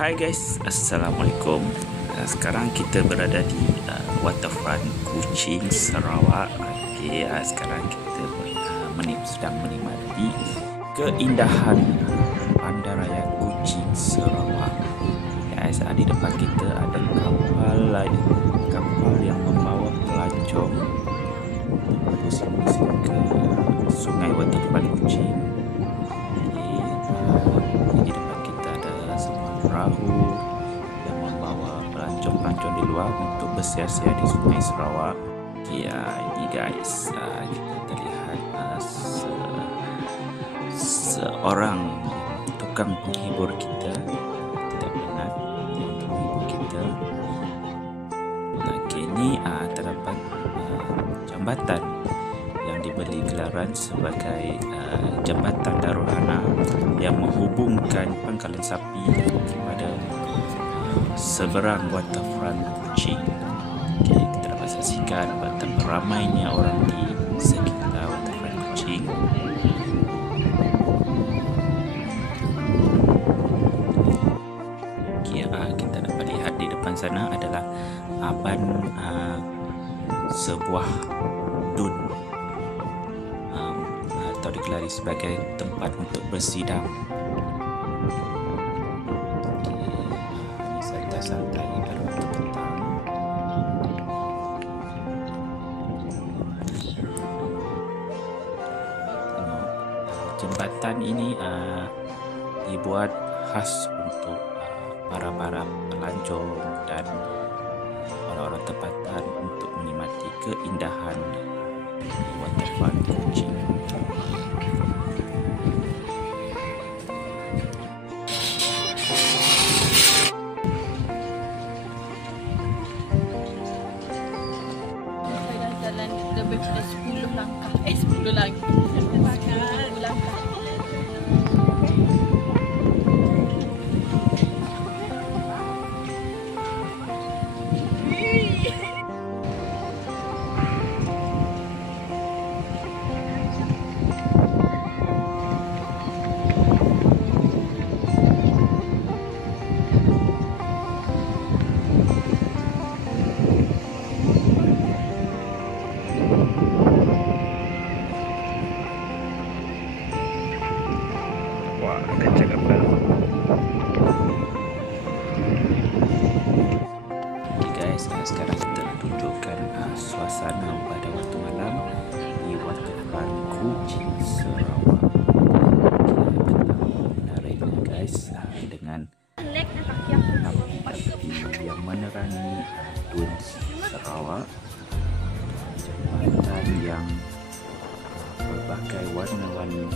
Hai guys, Assalamualaikum. Sekarang kita berada di waterfront Kuching, Sarawak. Sekarang kita sedang menikmati keindahan bandaraya Kuching, Sarawak. Di depan kita ada kapal yang membawa pelancong musim-musim ke sungai waterfront Kuching. Di depan kita ada sebuah perahu yang membawa pelancong-pelancong di luar untuk bersiar-siar di sungai Sarawak. Ini guys, kita terlihat seorang tukang penghibur kita. Tidak penat untuk menghibur kita. Ini terdapat jambatan yang diberi gelaran sebagai Jambatan Darul Hana yang menghubungkan Pangkalan Sapi kepada seberang waterfront Kuching. Kita dapat saksikan betapa ramainya orang di sekitar waterfront Kuching. Kita dapat lihat di depan sana adalah sebuah dun atau digelari sebagai tempat untuk bersidang. Ini santai-santai pada waktu petang. Jembatan ini dibuat khas untuk para pelancong dan orang-orang tempatan untuk menikmati keindahan waterfront Kuching. Jalan lebih dari 10 langkah. 10 langkah. 10 langkah. Kencang kapal. Guys, sekarang kita tunjukkan suasana pada waktu malam di waterfront Kuching, Sarawak. Menara ini guys, dengan api yang menerangi dun Sarawak, jembatan yang berbagai warna-warni